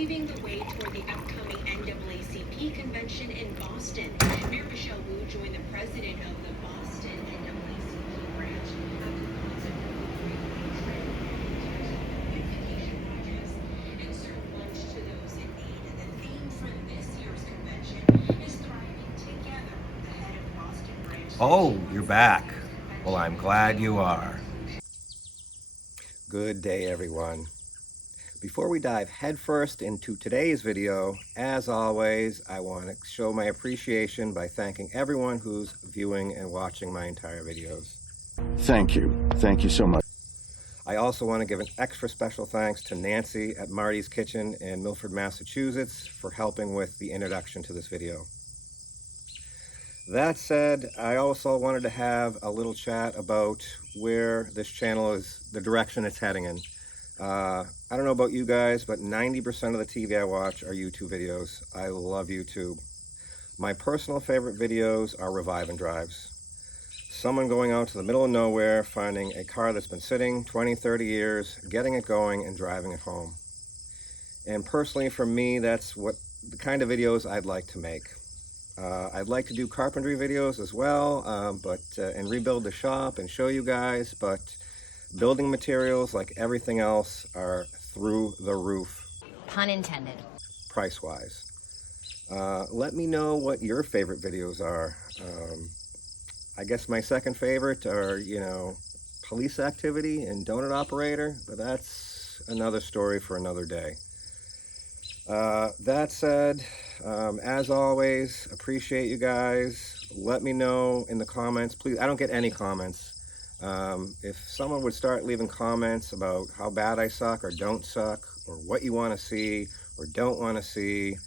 paving the way toward the upcoming NAACP convention in Boston. Mayor Michelle Wu joined the president of the Boston NAACP branch at the concert beautification projects and serve lunch to those in need. And the theme for this year's convention is Thriving Together. The head of Boston branch. Oh, you're back. Well, I'm glad you are. Good day, everyone. Before we dive headfirst into today's video, as always, I want to show my appreciation by thanking everyone who's viewing and watching my entire videos. Thank you. Thank you so much. I also want to give an extra special thanks to Nancy at Marty's Kitchen in Milford, Massachusetts for helping with the introduction to this video. That said, I also wanted to have a little chat about where this channel is, the direction it's heading in. I don't know about you guys, but 90% of the TV I watch are YouTube videos. I love YouTube. My personal favorite videos are revive and drives. Someone going out to the middle of nowhere, finding a car that's been sitting 20, 30 years, getting it going and driving it home. And personally for me, that's what the kind of videos I'd like to make. I'd like to do carpentry videos as well, and rebuild the shop and show you guys, but building materials, like everything else, are through the roof. Pun intended. Price-wise. Let me know what your favorite videos are. I guess my second favorite are, police activity and donut operator, but that's another story for another day. That said, as always, appreciate you guys. Let me know in the comments, please. I don't get any comments. If someone would start leaving comments about how bad I suck or don't suck, or what you want to see or don't want to see,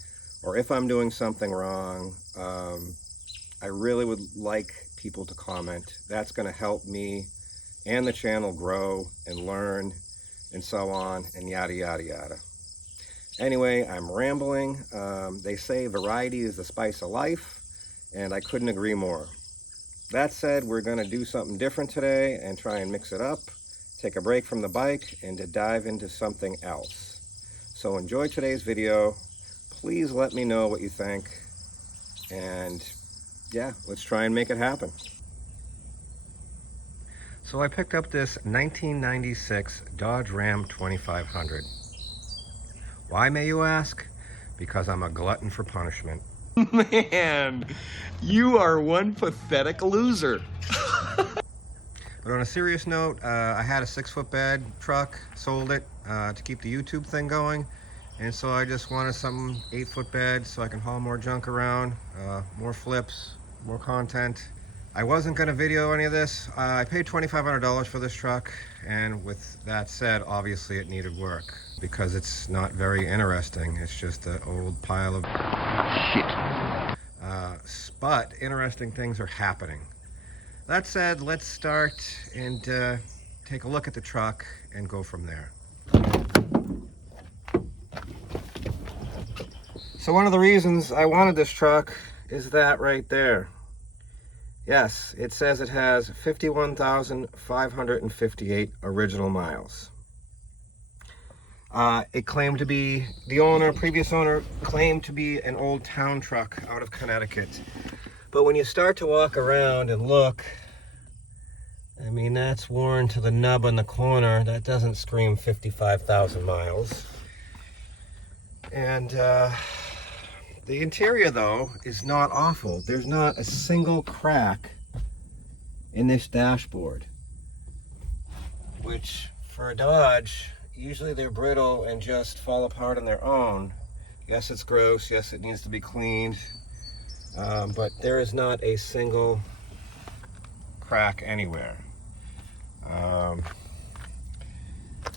or if I'm doing something wrong, I really would like people to comment. That's going to help me and the channel grow and learn and so on and yada yada yada. Anyway, I'm rambling. They say variety is the spice of life, and I couldn't agree more. That said, we're going to do something different today and try and mix it up, take a break from the bike, and to dive into something else. So enjoy today's video. Please let me know what you think. And yeah, let's try and make it happen. So I picked up this 1996 Dodge Ram 2500. Why, may you ask? Because I'm a glutton for punishment. Man, you are one pathetic loser. But on a serious note, I had a 6-foot bed truck, sold it to keep the YouTube thing going. And so I just wanted some 8-foot bed so I can haul more junk around, more flips, more content. I wasn't going to video any of this. I paid $2,500 for this truck, and with that said, obviously it needed work because it's not very interesting. It's just an old pile of shit. But interesting things are happening. That said, let's start and take a look at the truck and go from there. So one of the reasons I wanted this truck is that right there. Yes, it says it has 51,558 original miles. It claimed to be, previous owner claimed to be an old town truck out of Connecticut. But when you start to walk around and look, I mean, that's worn to the nub on the corner. That doesn't scream 55,000 miles. And the interior, though, is not awful. There's not a single crack in this dashboard, which for a Dodge, usually they're brittle and just fall apart on their own. Yes, it's gross. Yes, it needs to be cleaned. But there is not a single crack anywhere.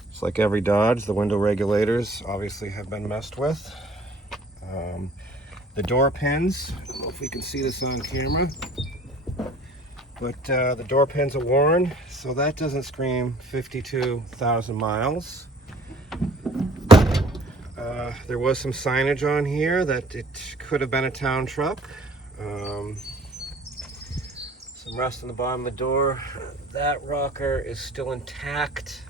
It's like every Dodge, the window regulators obviously have been messed with. The door pins, I don't know if we can see this on camera, but the door pins are worn, so that doesn't scream 52,000 miles. There was some signage on here that it could have been a town truck. Some rust on the bottom of the door. That rocker is still intact.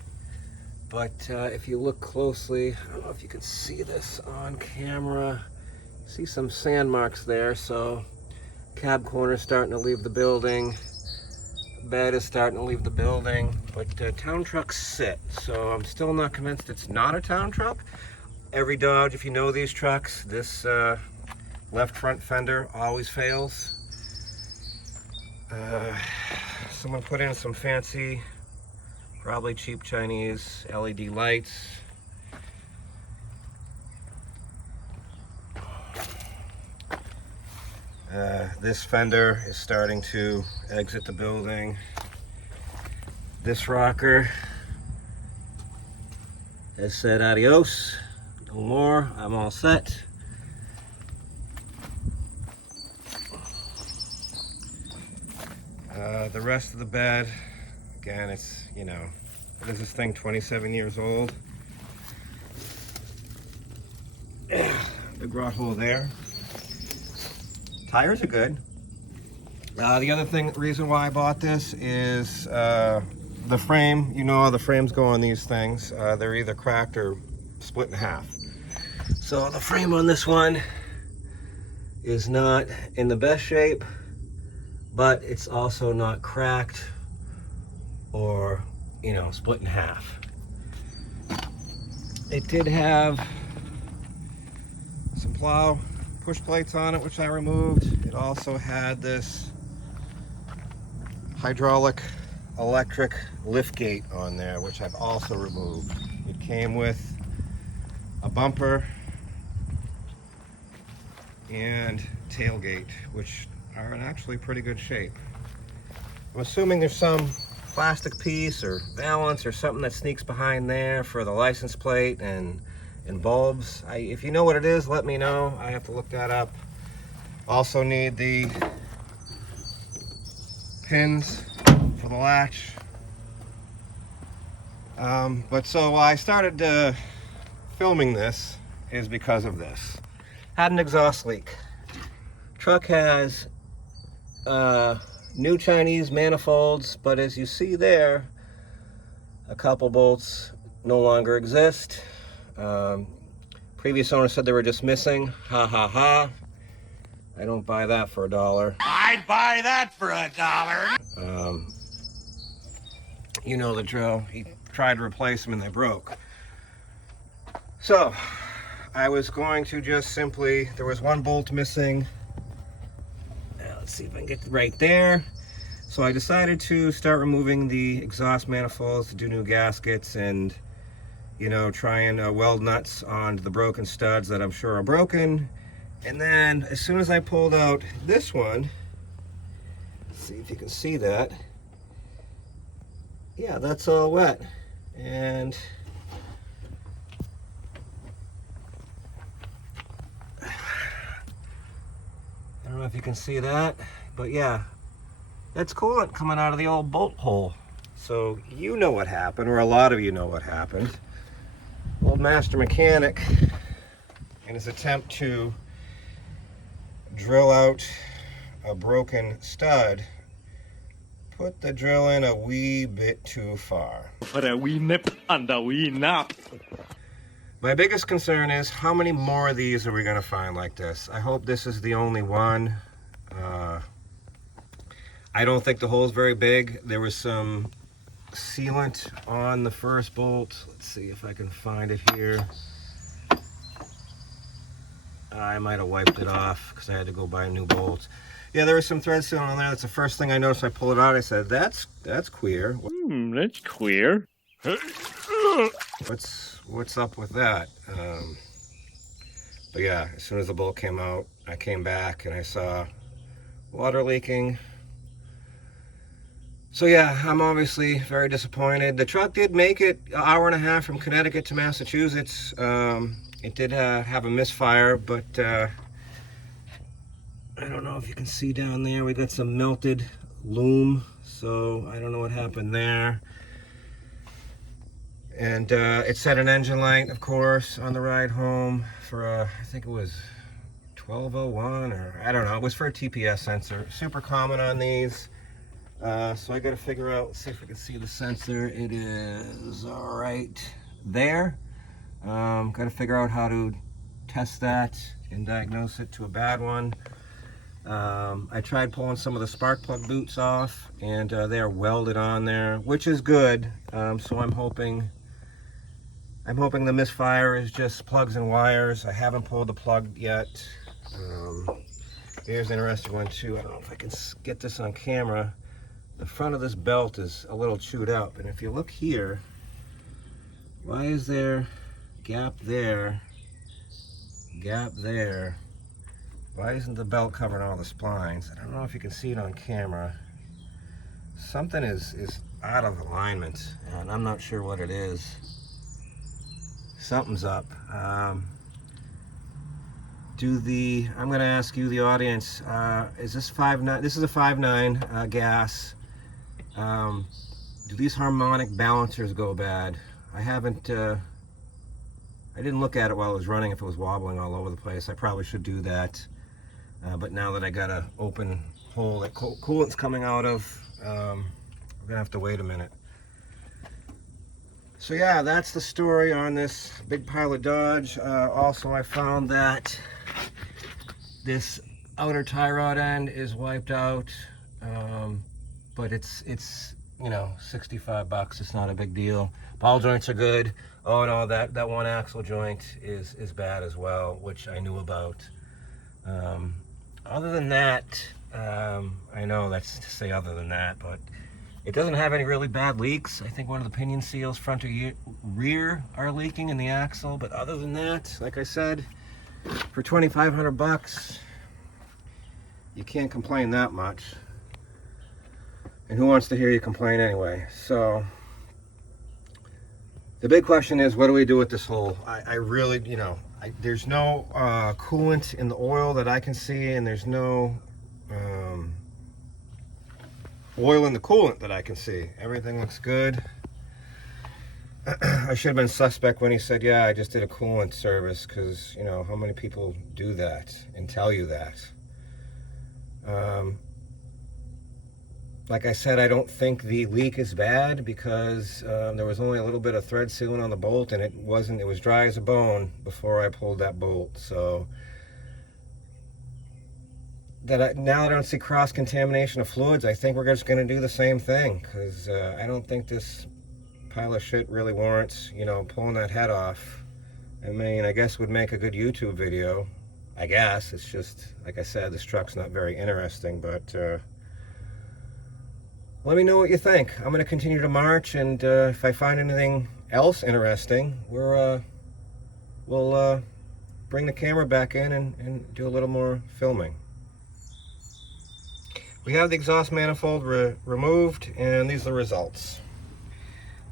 But if you look closely, I don't know if you can see this on camera. See some sand marks there, so cab corner's starting to leave the building. Bed is starting to leave the building, but town trucks sit, so I'm still not convinced it's not a town truck. Every Dodge, if you know these trucks, this left front fender always fails. Someone put in some fancy, probably cheap Chinese LED lights. This fender is starting to exit the building. This rocker has said adios, no more, I'm all set. The rest of the bed, again, it's, you know, what is this thing, 27 years old? Big rot hole there. Tires are good. The other reason why I bought this is the frame. You know how the frames go on these things. They're either cracked or split in half. So the frame on this one is not in the best shape, but it's also not cracked or, you know, split in half. It did have some plow push plates on it, which I removed. It also had this hydraulic electric lift gate on there, which I've also removed. It came with a bumper and tailgate, which are in actually pretty good shape. I'm assuming there's some plastic piece or valance or something that sneaks behind there for the license plate and bulbs. If you know what it is, let me know. I have to look that up. Also need the pins for the latch. But so I started filming this is because of this. Had an exhaust leak. Truck has new Chinese manifolds, but as you see there, a couple bolts no longer exist. Previous owner said they were just missing. Ha ha ha. I don't buy that for $1. I'd buy that for $1. You know the drill. He tried to replace them and they broke. So I was going to just simply, there was one bolt missing. Let's see if I can get right there. So I decided to start removing the exhaust manifolds to do new gaskets and, you know, try and weld nuts onto the broken studs that I'm sure are broken. And then as soon as I pulled out this one, let's see if you can see that. Yeah, that's all wet. And I don't know if you can see that, but yeah, that's coolant coming out of the old bolt hole. So you know what happened, or a lot of you know what happened. Old master mechanic, in his attempt to drill out a broken stud, put the drill in a wee bit too far. My biggest concern is how many more of these are we going to find like this? I hope this is the only one. I don't think the hole's very big. There was some sealant on the first bolt. Let's see if I can find it here. I might have wiped it off because I had to go buy new bolts. Yeah, there was some thread sealant on there. That's the first thing I noticed. I pulled it out. I said, that's queer. That's queer. What's up with that? But yeah, as soon as the bolt came out, I came back and I saw water leaking. So yeah, I'm obviously very disappointed. The truck did make it an hour and a half from Connecticut to Massachusetts. It did have a misfire, but I don't know if you can see down there. We got some melted loom, so I don't know what happened there. And it set an engine light, of course, on the ride home for I think it was 1201, or I don't know. It was for a TPS sensor. Super common on these. So I got to figure out, see if I can see the sensor. It is all right. there. Got to figure out how to test that and diagnose it to a bad one. I tried pulling some of the spark plug boots off, and they are welded on there, which is good. So I'm hoping the misfire is just plugs and wires. I haven't pulled the plug yet. Here's an interesting one too. I don't know if I can get this on camera. The front of this belt is a little chewed up, and if you look here, why is there gap there, gap there? Why isn't the belt covering all the splines? I don't know if you can see it on camera. Something is out of alignment, and I'm not sure what it is. Something's up. I'm going to ask you, the audience, is this 5.9? This is a 5.9 gas. Do these harmonic balancers go bad? I haven't. I didn't look at it while it was running if it was wobbling all over the place. I probably should do that. But now that I got an open hole that coolant's coming out of, we're gonna have to wait a minute. So yeah, that's the story on this big pile of Dodge. Also, I found that this outer tie rod end is wiped out, but it's you know, 65 bucks. It's not a big deal. Ball joints are good. Oh no, that one axle joint is bad as well, which I knew about. Other than that, I know that's to say other than that, but it doesn't have any really bad leaks. I think one of the pinion seals, front or rear, are leaking in the axle, but other than that, like I said, for 2,500 bucks, you can't complain that much. And who wants to hear you complain anyway? So the big question is, what do we do with this hole? I really, you know, there's no coolant in the oil that I can see, and there's no oil in the coolant that I can see. Everything looks good. I should have been suspect when he said, yeah, I just did a coolant service, because, you know, how many people do that and tell you that? Like I said, I don't think the leak is bad, because there was only a little bit of thread sealant on the bolt, and it was dry as a bone before I pulled that bolt. So now that I don't see cross-contamination of fluids, I think we're just going to do the same thing, because I don't think this pile of shit really warrants, you know, pulling that head off. I mean, I guess it would make a good YouTube video. I guess. It's just, like I said, this truck's not very interesting, but let me know what you think. I'm going to continue to march, and if I find anything else interesting, we'll bring the camera back in and do a little more filming. We have the exhaust manifold removed, and these are the results.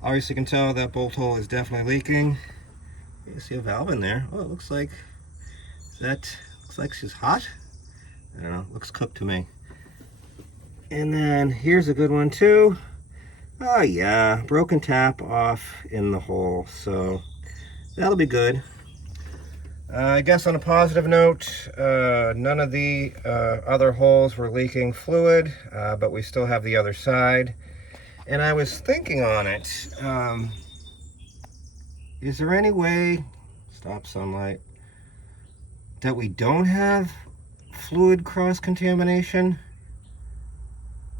Obviously, you can tell that bolt hole is definitely leaking. You see a valve in there. Oh, it looks like she's hot. I don't know. Looks cooked to me. And then here's a good one too. Oh yeah, broken tap off in the hole, so that'll be good. I guess on a positive note, none of the other holes were leaking fluid, but we still have the other side. And I was thinking on it, is there any way, stop sunlight, that we don't have fluid cross-contamination?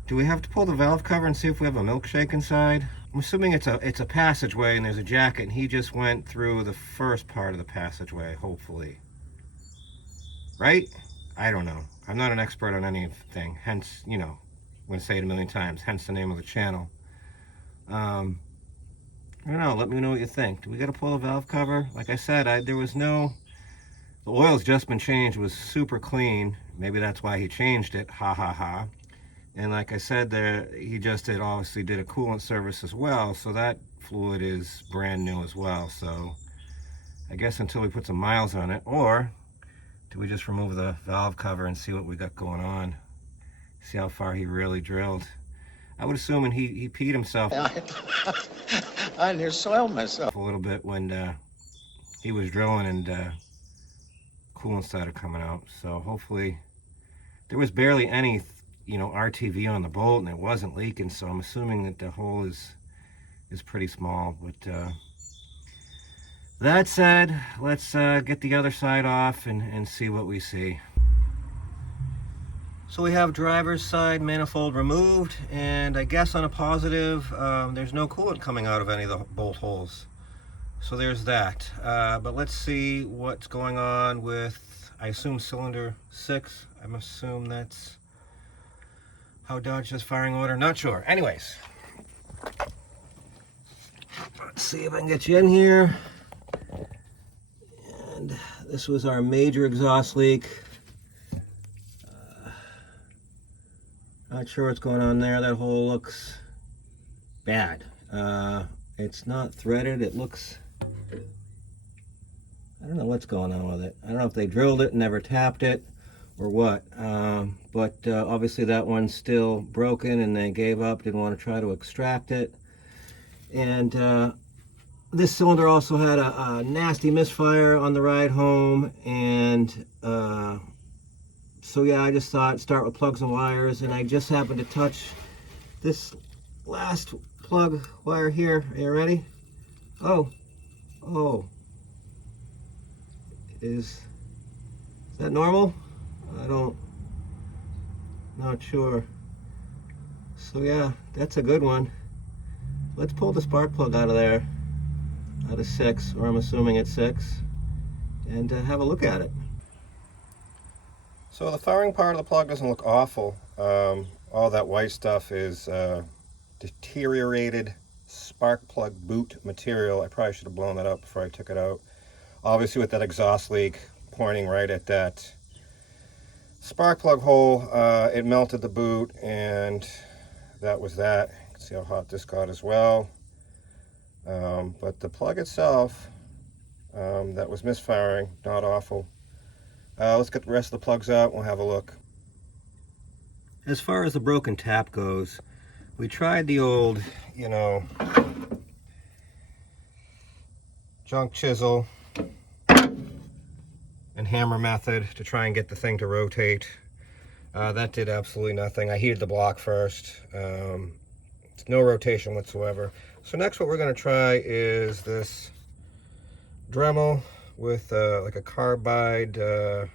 Do we have to pull the valve cover and see if we have a milkshake inside? I'm assuming it's a passageway and there's a jacket, and he just went through the first part of the passageway, hopefully. Right? I don't know. I'm not an expert on anything, hence, you know, I'm going to say it a million times, hence the name of the channel. I don't know, let me know what you think. Do we got to pull a valve cover? Like I said, there was no... The oil's just been changed, it was super clean. Maybe that's why he changed it, ha ha ha. And like I said, he just obviously did a coolant service as well, so that fluid is brand new as well. So I guess until we put some miles on it, or do we just remove the valve cover and see what we got going on? See how far he really drilled. I would assume, and he peed himself. I near soiled myself a little bit when he was drilling, and coolant started coming out. So hopefully, there was barely any, you know, RTV on the bolt, and it wasn't leaking. So I'm assuming that the hole is pretty small. But That said, let's get the other side off and see what we see. So we have driver's side manifold removed, and I guess on a positive, there's no coolant coming out of any of the bolt holes. So there's that. But let's see what's going on with, I assume, cylinder 6. I'm assuming that's how Dodge does firing order. Not sure. Anyways, let's see if I can get you in here. And this was our major exhaust leak. Not sure what's going on there. That hole looks bad. It's not threaded. It looks, I don't know what's going on with it. I don't know if they drilled it and never tapped it or what. But obviously that one's still broken and they gave up, didn't want to try to extract it. And this cylinder also had a nasty misfire on the ride home. And so yeah, I just thought start with plugs and wires, and I just happened to touch this last plug wire here. Are you ready? Oh. Is that normal? Not sure. So yeah, that's a good one. Let's pull the spark plug out of there, out of 6, or I'm assuming it's 6, and have a look at it. So the firing part of the plug doesn't look awful. All that white stuff is deteriorated spark plug boot material. I probably should have blown that up before I took it out. Obviously with that exhaust leak pointing right at that spark plug hole, it melted the boot, and that was that. You can see how hot this got as well. But the plug itself, that was misfiring, not awful. Let's get the rest of the plugs out and we'll have a look. As far as the broken tap goes, we tried the old, junk chisel and hammer method to try and get the thing to rotate. That did absolutely nothing. I heated the block first. It's no rotation whatsoever. So next what we're going to try is this Dremel with like a carbide, I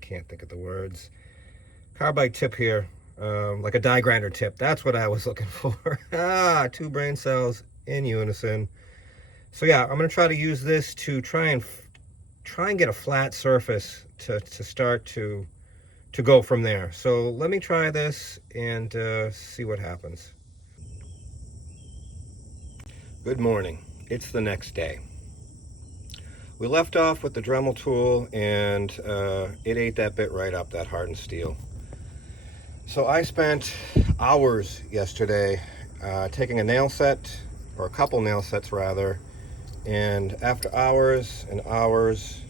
can't think of the words. Carbide tip here, like a die grinder tip. That's what I was looking for. 2 brain cells in unison. So yeah, I'm gonna try to use this to try and get a flat surface to start to go from there. So let me try this and see what happens. Good morning. It's the next day. We left off with the Dremel tool, and it ate that bit right up, that hardened steel. So I spent hours yesterday taking a nail set, or a couple nail sets rather, and after hours and hours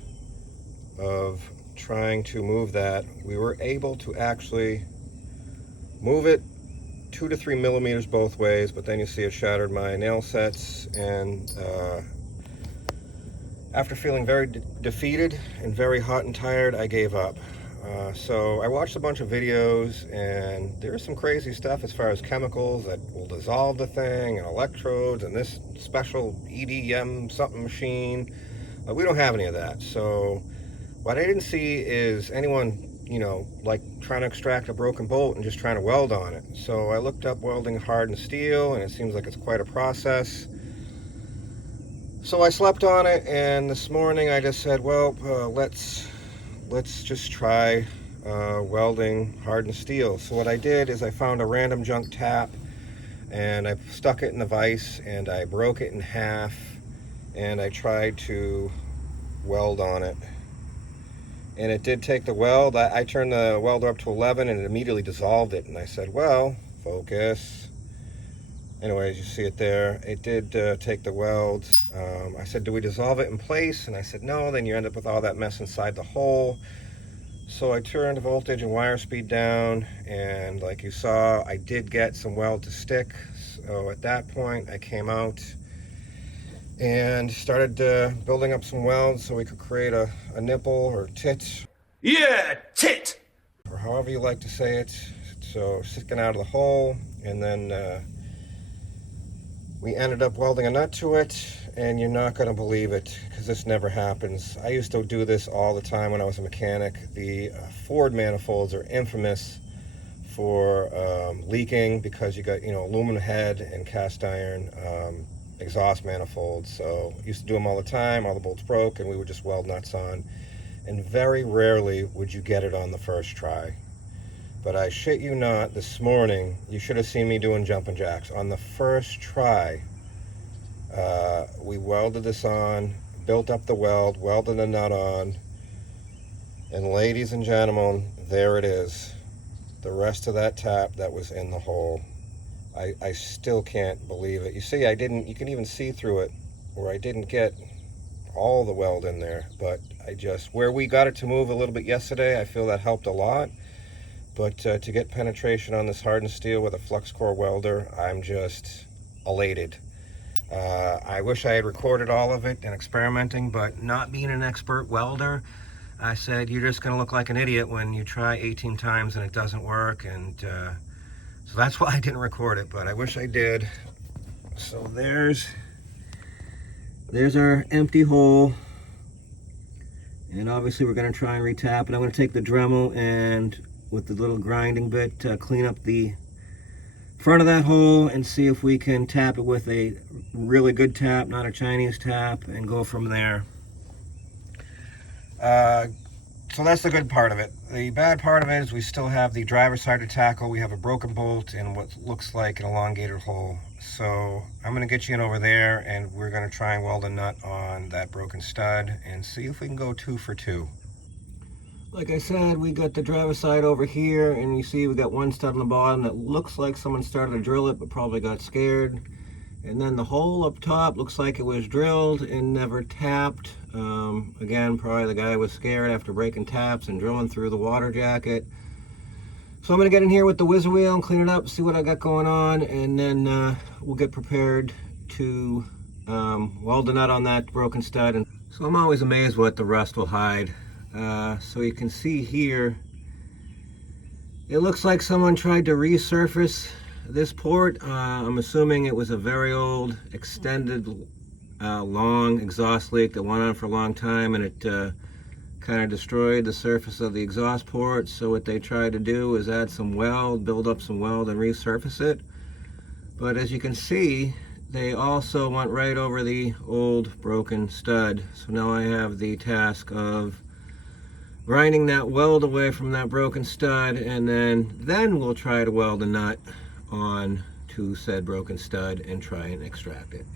of trying to move that, we were able to actually move it 2 to 3 millimeters both ways, but then you see it shattered my nail sets, and after feeling very defeated and very hot and tired, I gave up. So I watched a bunch of videos, and there's some crazy stuff as far as chemicals that will dissolve the thing, and electrodes, and this special EDM something machine. We don't have any of that. So what I didn't see is anyone, like trying to extract a broken bolt and just trying to weld on it. So I looked up welding hardened steel, and it seems like it's quite a process. So I slept on it, and this morning I just said, well, let's just try welding hardened steel. So what I did is I found a random junk tap, and I stuck it in the vise, and I broke it in half, and I tried to weld on it. And it did take the weld. I turned the welder up to 11, and it immediately dissolved it. And I said, well, focus. Anyways, you see it there. It did take the weld. I said, do we dissolve it in place? And I said, no, then you end up with all that mess inside the hole. So I turned the voltage and wire speed down, and like you saw, I did get some weld to stick. So at that point, I came out and started building up some welds so we could create a nipple or tit. Yeah, tit! Or however you like to say it. So sticking out of the hole, and then We ended up welding a nut to it, and you're not going to believe it, because this never happens. I used to do this all the time when I was a mechanic. The Ford manifolds are infamous for leaking, because you got, aluminum head and cast iron exhaust manifolds. So I used to do them all the time. All the bolts broke, and we would just weld nuts on. And very rarely would you get it on the first try. But I shit you not, this morning, you should have seen me doing jumping jacks. On the first try, we welded this on, built up the weld, welded the nut on, and ladies and gentlemen, there it is. The rest of that tap that was in the hole. I still can't believe it. You see, you can even see through it, where I didn't get all the weld in there, but where we got it to move a little bit yesterday, I feel that helped a lot. But to get penetration on this hardened steel with a flux core welder, I'm just elated. I wish I had recorded all of it and experimenting, but not being an expert welder, I said, you're just going to look like an idiot when you try 18 times and it doesn't work. And so that's why I didn't record it, but I wish I did. So there's our empty hole. And obviously we're going to try and retap it. I'm going to take the Dremel and with the little grinding bit, clean up the front of that hole and see if we can tap it with a really good tap, not a Chinese tap, and go from there. So that's the good part of it. The bad part of it is we still have the driver's side to tackle. We have a broken bolt and what looks like an elongated hole. So I'm going to get you in over there, and we're going to try and weld a nut on that broken stud and see if we can go 2 for 2. Like I said, we got the driver's side over here, and you see we got one stud on the bottom that looks like someone started to drill it but probably got scared. And then the hole up top looks like it was drilled and never tapped. Again, probably the guy was scared after breaking taps and drilling through the water jacket. So I'm going to get in here with the whizzer wheel and clean it up, see what I got going on, and then we'll get prepared to weld a nut on that broken stud. And so I'm always amazed what the rust will hide. So you can see here, it looks like someone tried to resurface this port. I'm assuming it was a very old, extended, long exhaust leak that went on for a long time, and it kind of destroyed the surface of the exhaust port. So what they tried to do is add some weld, build up some weld, and resurface it. But as you can see, they also went right over the old broken stud. So now I have the task of grinding that weld away from that broken stud, and then we'll try to weld a nut on to said broken stud and try and extract it.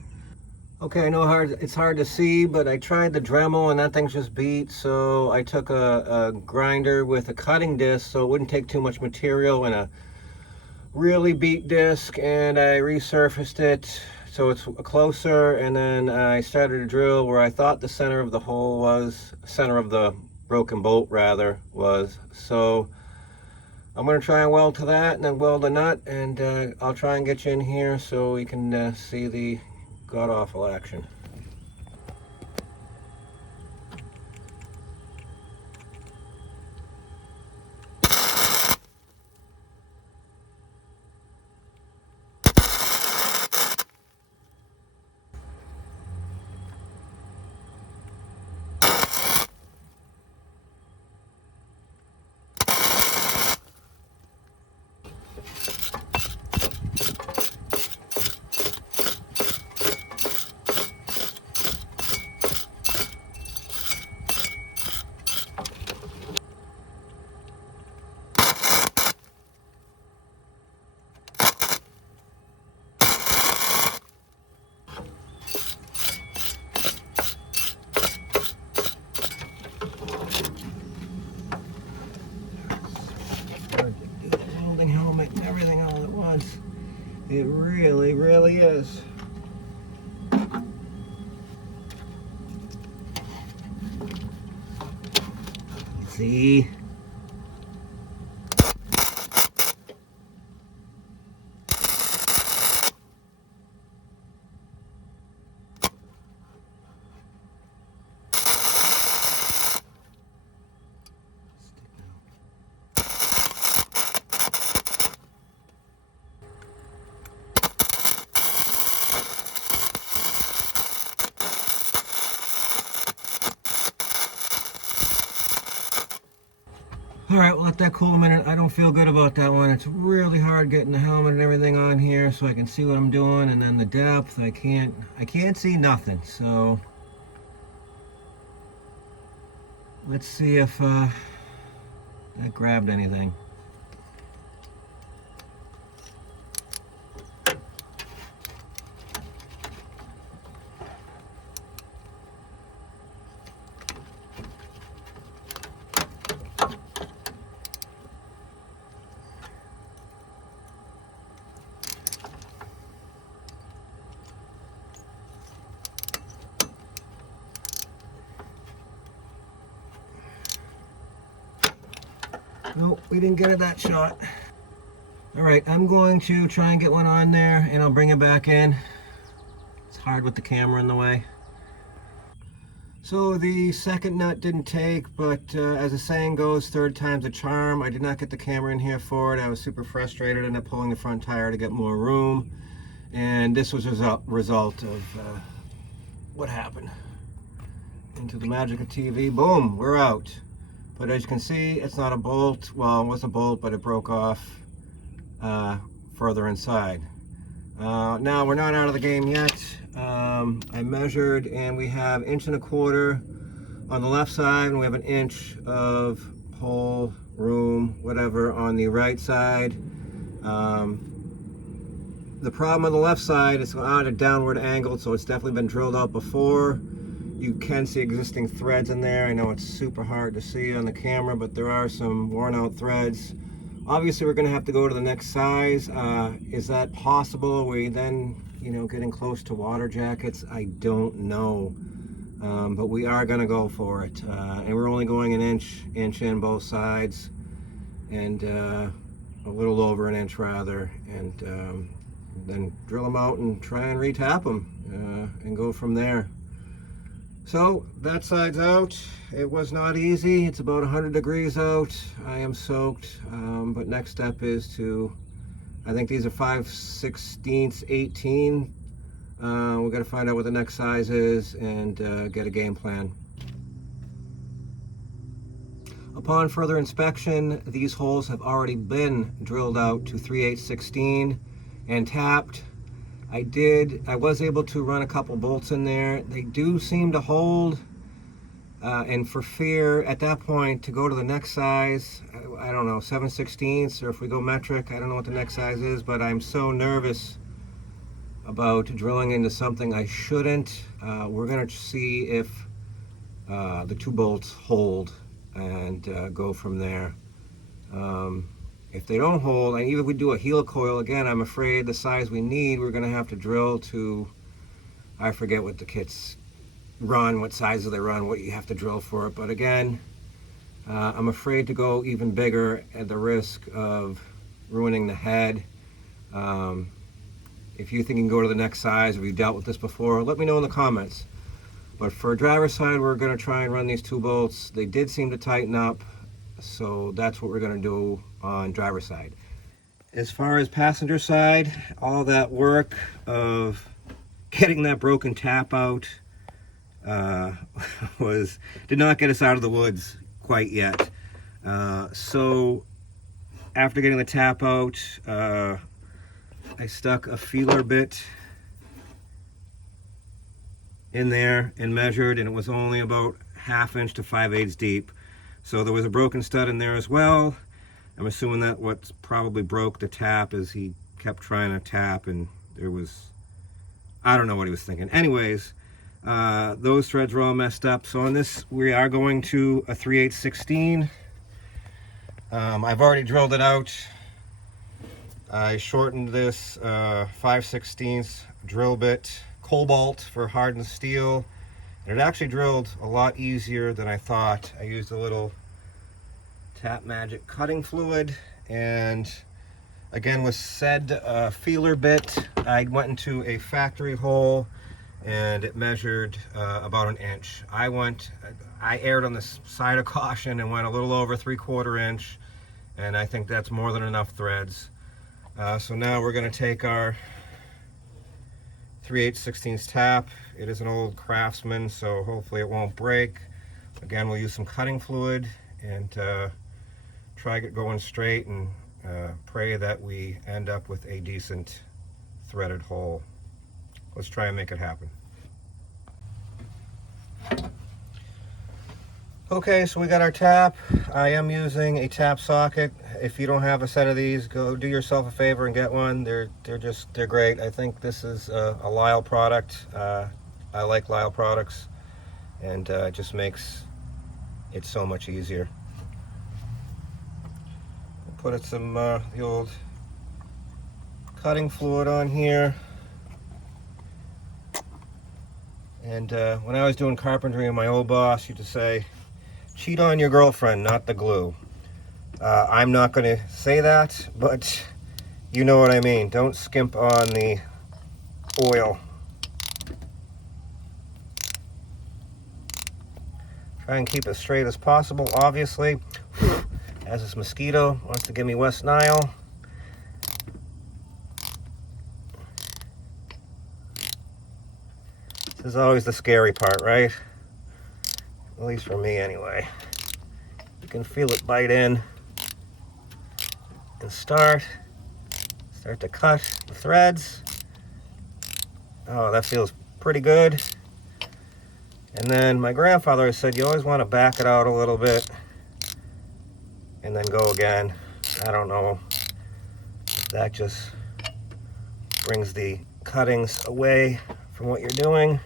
Okay, I know it's hard to see, but I tried the Dremel and that thing's just beat, so I took a grinder with a cutting disc so it wouldn't take too much material, and a really beat disc, and I resurfaced it so it's closer, and then I started to drill where I thought the center of the hole was, center of the broken bolt rather was. So I'm going to try and weld to that and then weld a nut, and I'll try and get you in here so we can see the god-awful action. Everything all at once. It really, really is. See? All right, we'll let that cool a minute. I don't feel good about that one. It's really hard getting the helmet and everything on here so I can see what I'm doing, and then the depth, I can't see nothing. So let's see if that grabbed anything. Nope, we didn't get it that shot. All right, I'm going to try and get one on there and I'll bring it back in. It's hard with the camera in the way. So the second nut didn't take, but as the saying goes, third time's a charm. I did not get the camera in here for it. I was super frustrated. I ended up pulling the front tire to get more room. And this was a result of what happened. Into the magic of TV. Boom, we're out. But as you can see, it's not a bolt. Well, it was a bolt, but it broke off further inside. Now, we're not out of the game yet. I measured, and we have 1.25 inches on the left side, and we have 1 inch of hole, room, whatever, on the right side. The problem on the left side is on a downward angle, so it's definitely been drilled out before. You can see existing threads in there. I know it's super hard to see on the camera, but there are some worn out threads. Obviously, we're going to have to go to the next size. Is that possible? Are we then, getting close to water jackets? I don't know. But we are going to go for it. And we're only going 1 inch in both sides, and a little over 1 inch rather. And then drill them out and try and retap them and go from there. So that side's out. It was not easy. It's about 100 degrees out. I am soaked. But next step is to, I think these are 5/16 18. We've got to find out what the next size is and get a game plan. Upon further inspection, these holes have already been drilled out to 3/8 and tapped. I was able to run a couple bolts in there. They do seem to hold, and for fear at that point to go to the next size, I don't know, 7/16, or if we go metric, I don't know what the next size is, but I'm so nervous about drilling into something I shouldn't. We're gonna see if the 2 bolts hold and go from there. If they don't hold, and even if we do a helicoil, again, I'm afraid the size we need, we're going to have to drill to, I forget what the kits run, what sizes they run, what you have to drill for it. But again, I'm afraid to go even bigger at the risk of ruining the head. If you think you can go to the next size, or you've dealt with this before, let me know in the comments. But for driver's side, we're going to try and run these 2 bolts. They did seem to tighten up, so that's what we're going to do on driver's side. As far as passenger side, all that work of getting that broken tap out did not get us out of the woods quite yet. So after getting the tap out, I stuck a feeler bit in there and measured, and it was only about 1/2 inch to 5/8 deep. So there was a broken stud in there as well. I'm assuming that what probably broke the tap is he kept trying to tap, and there was, I don't know what he was thinking. Anyways, those threads were all messed up. So on this, we are going to a 3/8 I've already drilled it out. I shortened this 5/16 drill bit, Cobalt for hardened steel. And it actually drilled a lot easier than I thought. I used a little Tap Magic cutting fluid, and again with said feeler bit, I went into a factory hole and it measured about 1 inch. I erred on the side of caution and went a little over 3/4 inch, and I think that's more than enough threads. So now we're going to take our 3/8 tap. It is an old Craftsman, so hopefully it won't break. Again, we'll use some cutting fluid and try get going straight and pray that we end up with a decent threaded hole. Let's try and make it happen. Okay, so we got our tap. I am using a tap socket. If you don't have a set of these, go do yourself a favor and get one. They're great. I think this is a Lyle product. I like Lyle products, and it just makes it so much easier. Put some the old cutting fluid on here. And when I was doing carpentry, my old boss used to say, cheat on your girlfriend, not the glue. I'm not going to say that, but you know what I mean. Don't skimp on the oil. Try and keep as straight as possible, obviously. As this mosquito wants to give me West Nile. This is always the scary part, right? At least for me, anyway. You can feel it bite in and start to cut the threads. Oh, that feels pretty good. And then my grandfather said you always want to back it out a little bit and then go again. I don't know. That just brings the cuttings away from what you're doing.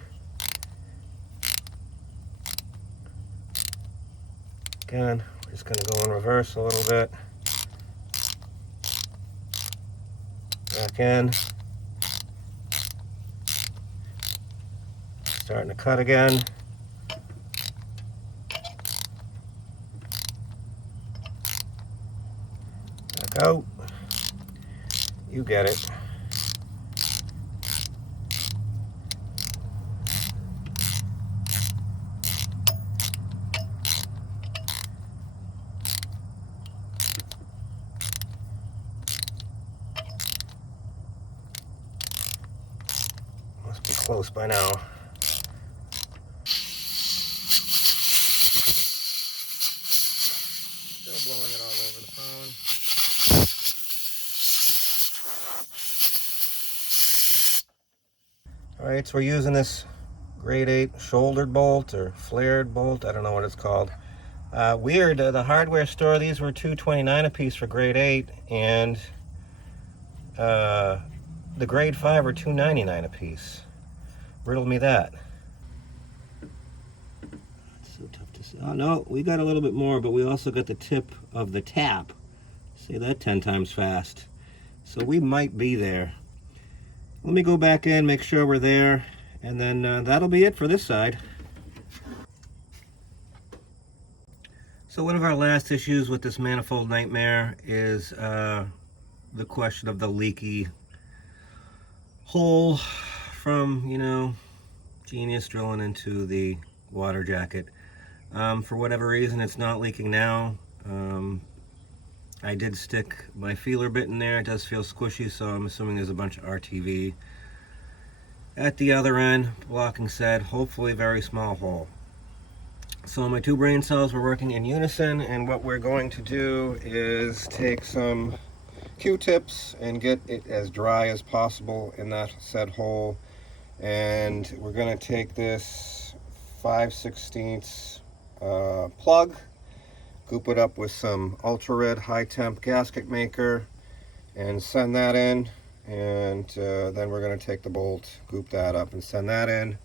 Again, we're just going to go in reverse a little bit. Back in. Starting to cut again. Back out. You get it. Must be close by now. Still blowing it all over the phone. Alright, so we're using this grade 8 shouldered bolt or flared bolt. I don't know what it's called. Weird, the hardware store, these were $2.29 a piece for grade 8, and the grade 5 are $2.99 a piece. Riddle me that. It's so tough to see. Oh no, we got a little bit more, but we also got the tip of the tap. Say that 10 times fast. So we might be there. Let me go back in, make sure we're there, and then that'll be it for this side. So one of our last issues with this manifold nightmare is the question of the leaky hole from, you know, Genius drilling into the water jacket. For whatever reason, it's not leaking now. I did stick my feeler bit in there. It does feel squishy, so I'm assuming there's a bunch of RTV at the other end, blocking said, hopefully very small hole. So my two brain cells were working in unison, and what we're going to do is take some Q-tips and get it as dry as possible in that said hole. And we're going to take this 5/16 plug, goop it up with some ultra red high temp gasket maker, and send that in. And then we're going to take the bolt, goop that up, and send that in.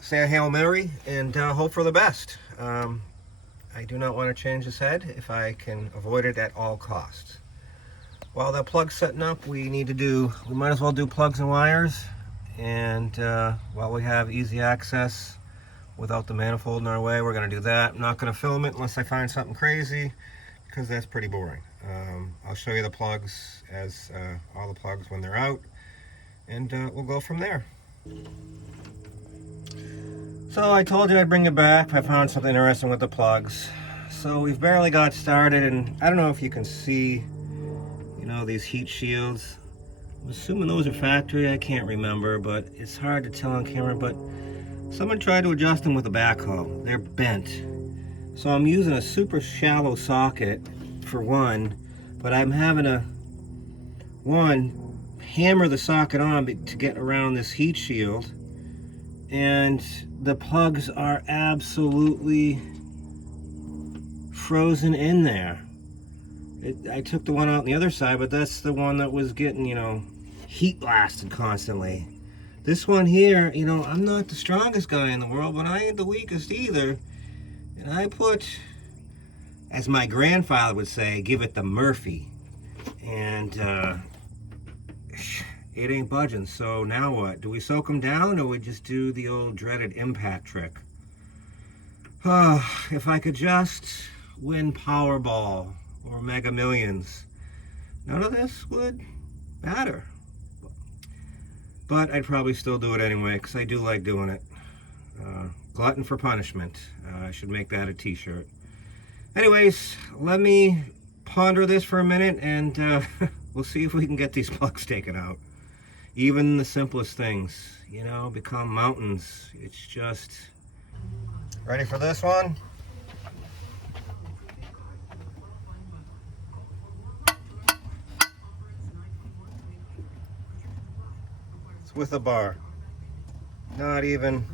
Say a Hail Mary and hope for the best. I do not want to change this head if I can avoid it at all costs. While that plug's setting up, we might as well do plugs and wires. And while we have easy access without the manifold in our way, we're going to do that. I'm not going to film it unless I find something crazy, because that's pretty boring. I'll show you the plugs as all the plugs when they're out, and we'll go from there. So I told you I'd bring it back. I found something interesting with the plugs. So we've barely got started, and I don't know if you can see, you know, these heat shields. I'm assuming those are factory. I can't remember, but it's hard to tell on camera. But someone tried to adjust them with a backhoe. They're bent. So I'm using a super shallow socket for one, but I'm having to hammer the socket on to get around this heat shield, and the plugs are absolutely frozen in there. I took the one out on the other side, but that's the one that was getting, you know, heat blasted constantly. This one here, you know, I'm not the strongest guy in the world, but I ain't the weakest either. And I put, as my grandfather would say, give it the Murphy. And it ain't budging. So now what? Do we soak them down, or we just do the old dreaded impact trick? If I could just win Powerball or Mega Millions, none of this would matter. But I'd probably still do it anyway, because I do like doing it. Glutton for punishment. I should make that a t-shirt. Anyways, let me ponder this for a minute, and we'll see if we can get these plugs taken out. Even the simplest things, you know, become mountains. It's just... Ready for this one? It's with a bar. Not even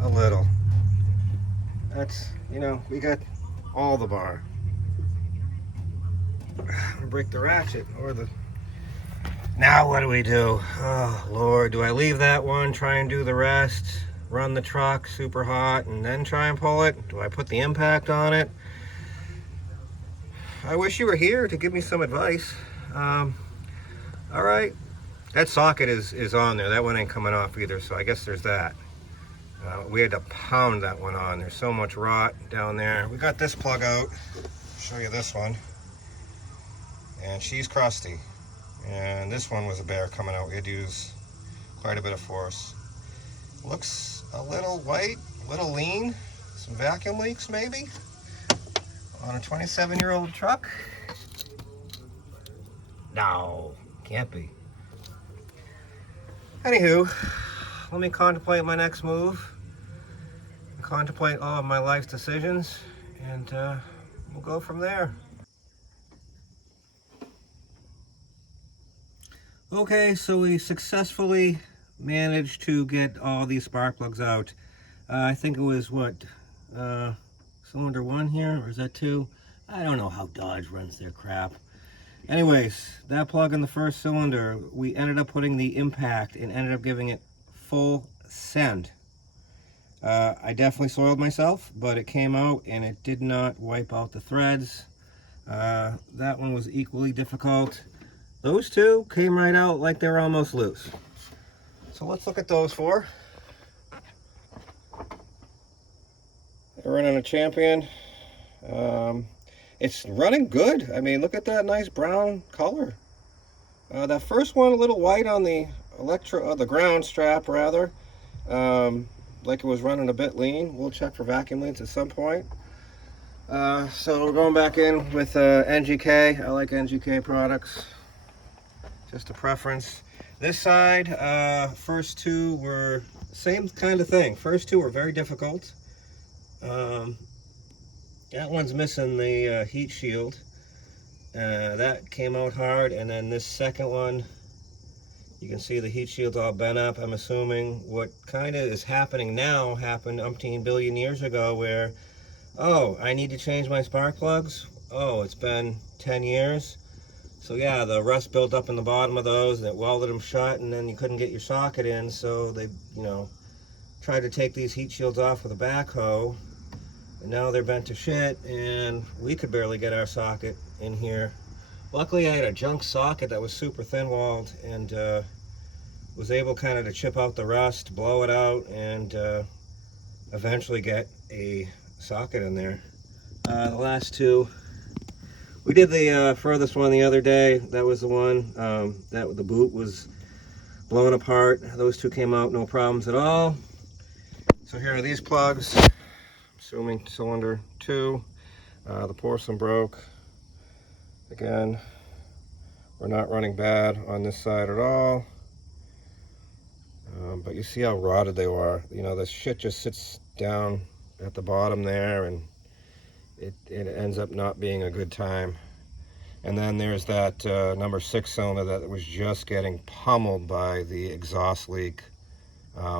a little. That's, you know, we got all the bar. Break the ratchet or the... Now what do we do? Oh Lord, do I leave that one, try and do the rest, run the truck super hot, and then try and pull it? Do I put the impact on it? I wish you were here to give me some advice. All right, that socket is on there. That one ain't coming off either, so I guess there's that. We had to pound that one on. There's so much rot down there. We got this plug out. Show you this one. And she's crusty. And this one was a bear coming out. We had to use quite a bit of force. Looks a little white, a little lean. Some vacuum leaks maybe on a 27-year-old truck. No, can't be. Anywho, let me contemplate my next move. Contemplate all of my life's decisions, and we'll go from there. Okay, so we successfully managed to get all these spark plugs out. I think it was what, cylinder 1 here, or is that 2? I don't know how Dodge runs their crap. Anyways, that plug in the first cylinder, we ended up putting the impact and ended up giving it full send. I definitely soiled myself, but it came out and it did not wipe out the threads. That one was equally difficult. Those two came right out like they were almost loose. So let's look at those four. They're running a Champion. It's running good. I mean, look at that nice brown color. That first one a little white on the the ground strap rather. Like it was running a bit lean. We'll check for vacuum leaks at some point. So we're going back in with NGK. I like NGK products. Just a preference. This side, first two were same kind of thing. First two were very difficult. That one's missing the heat shield. That came out hard, and then this second one, you can see the heat shield's all bent up. I'm assuming what kind of is happening now happened umpteen billion years ago, where, oh, I need to change my spark plugs. Oh, it's been 10 years. So yeah, the rust built up in the bottom of those, and it welded them shut, and then you couldn't get your socket in, so they, you know, tried to take these heat shields off with a backhoe, and now they're bent to shit, and we could barely get our socket in here. Luckily, I had a junk socket that was super thin-walled, and was able kind of to chip out the rust, blow it out, and eventually get a socket in there. The last two, we did the furthest one the other day. That was the one that the boot was blowing apart. Those two came out no problems at all. So here are these plugs. Assuming cylinder 2. The porcelain broke. Again, we're not running bad on this side at all. But you see how rotted they are. You know, this shit just sits down at the bottom there, and it ends up not being a good time. And then there's that number 6 cylinder that was just getting pummeled by the exhaust leak,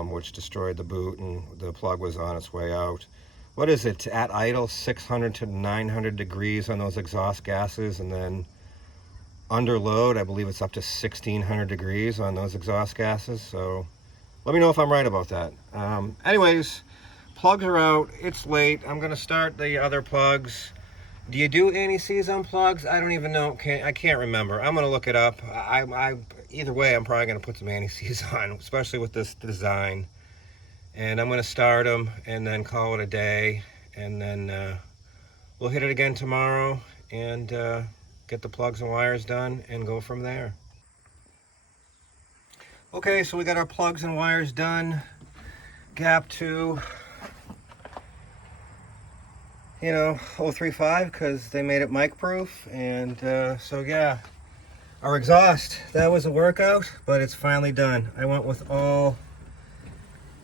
which destroyed the boot, and the plug was on its way out. What is it, at idle, 600 to 900 degrees on those exhaust gases, and then under load, I believe it's up to 1600 degrees on those exhaust gases. So let me know if I'm right about that. Anyways, plugs are out. It's late. I'm going to start the other plugs. Do you do anti-seize on plugs? I don't even know. I can't remember. I'm going to look it up. Either way, I'm probably going to put some anti-seize on, especially with this design. And I'm going to start them and then call it a day. And then we'll hit it again tomorrow and get the plugs and wires done and go from there. Okay, so we got our plugs and wires done. Gap 2, 035, because they made it mic proof. And so yeah, our exhaust, that was a workout, but it's finally done. I went with all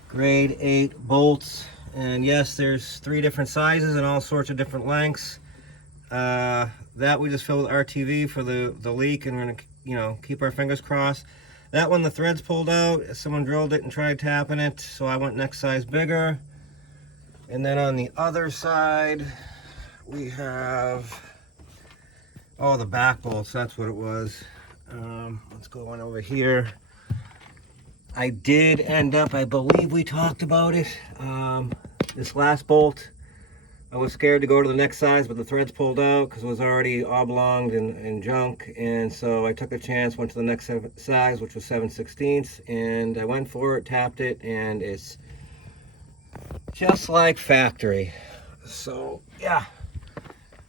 grade 8 bolts, and yes, there's 3 different sizes and all sorts of different lengths. That we just filled with RTV for the leak, and we're gonna keep our fingers crossed. That one, the threads pulled out. Someone drilled it and tried tapping it, so I went next size bigger. And then on the other side, we have, the back bolts, that's what it was. Let's go on over here. I did end up, I believe we talked about it, this last bolt, I was scared to go to the next size, but the threads pulled out because it was already oblonged and junk, and so I took a chance, went to the next size, which was 7/16, and I went for it, tapped it, and it's just like factory. So yeah,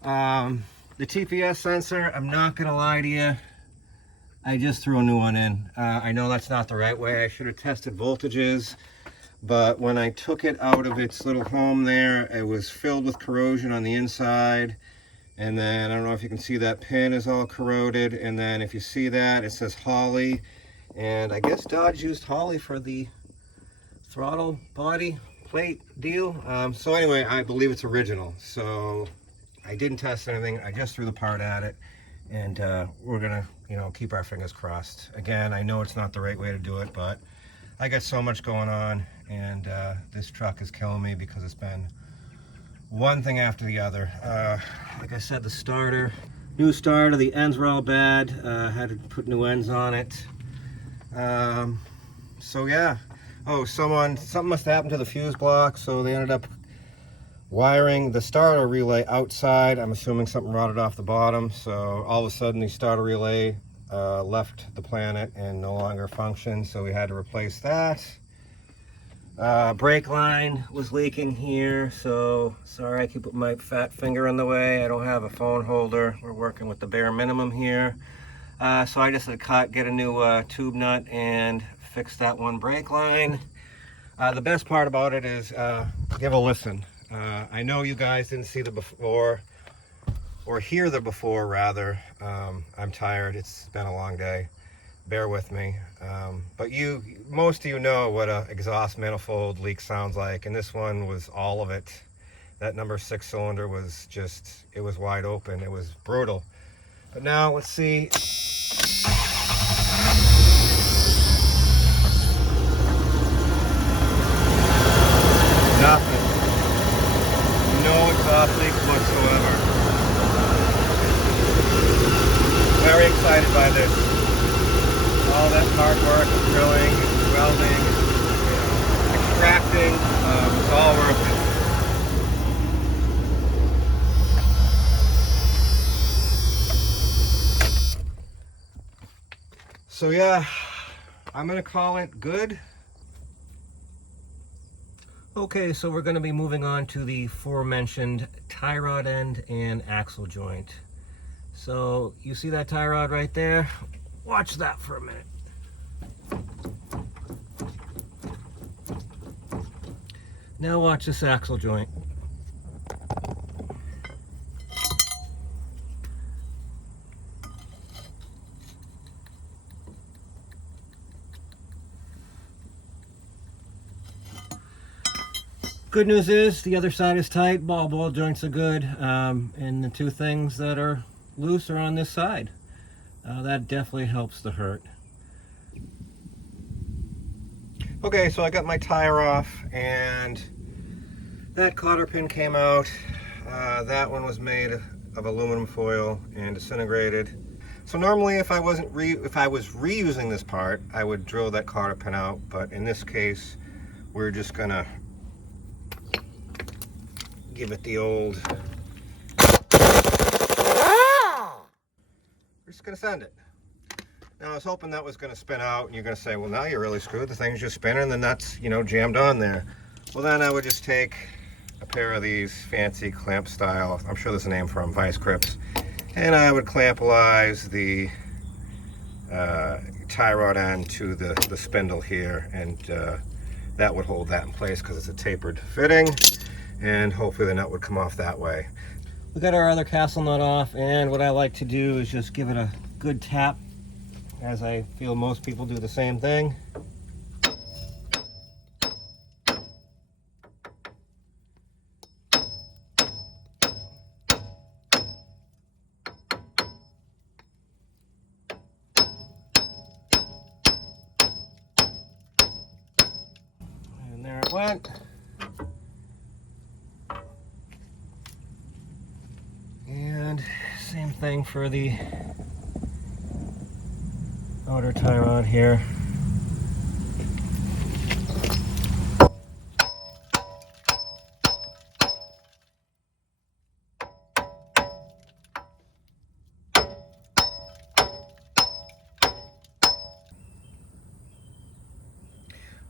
the TPS sensor, I'm not gonna lie to you, I just threw a new one in. I know that's not the right way. I should have tested voltages, but when I took it out of its little home there, it was filled with corrosion on the inside. And then I don't know if you can see that pin is all corroded. And then if you see that, it says Holley. And I guess Dodge used Holley for the throttle body plate deal. So anyway, I believe it's original. So I didn't test anything. I just threw the part at it. And we're gonna, keep our fingers crossed. Again, I know it's not the right way to do it, but I got so much going on, and this truck is killing me because it's been one thing after the other. Like I said, the starter, new starter, the ends were all bad. Had to put new ends on it. So yeah. Oh, something must have happened to the fuse block, so they ended up wiring the starter relay outside. I'm assuming something rotted off the bottom, so all of a sudden the starter relay left the planet and no longer functioned, so we had to replace that. Brake line was leaking here, so sorry I keep putting my fat finger in the way. I don't have a phone holder. We're working with the bare minimum here. So I just had to get a new tube nut and fix that one brake line. The best part about it is give a listen. I know you guys didn't see the before, or hear the before rather. I'm tired, it's been a long day, bear with me. But most of you know what a exhaust manifold leak sounds like, and this one was all of it. That number 6 cylinder was just, it was wide open, it was brutal. But now let's see. Nothing. No exhaust leaks whatsoever. Very excited by this. All that hard work of drilling, welding, extracting, it's all worth it. So yeah, I'm gonna call it good. Okay, so we're going to be moving on to the aforementioned tie rod end and axle joint. So you see that tie rod right there? Watch that for a minute. Now watch this axle joint. Good news is the other side is tight, ball joints are good, and the two things that are loose are on this side. That definitely helps the hurt. Okay, so I got my tire off and that cotter pin came out. That one was made of aluminum foil and disintegrated. So normally if I was reusing this part, I would drill that cotter pin out, but in this case we're just gonna give it the old, we're just gonna send it. Now I was hoping that was gonna spin out and you're gonna say, well, now you're really screwed, the thing's just spinning and the nuts, you know, jammed on there. Well, then I would just take a pair of these fancy clamp style, I'm sure there's a name for them, vice grips, and I would clampalize the tie rod end to the spindle here, and that would hold that in place because it's a tapered fitting, and hopefully the nut would come off that way. We got our other castle nut off, and what I like to do is just give it a good tap, as I feel most people do the same thing. And there it went. And same thing for the outer tie rod here.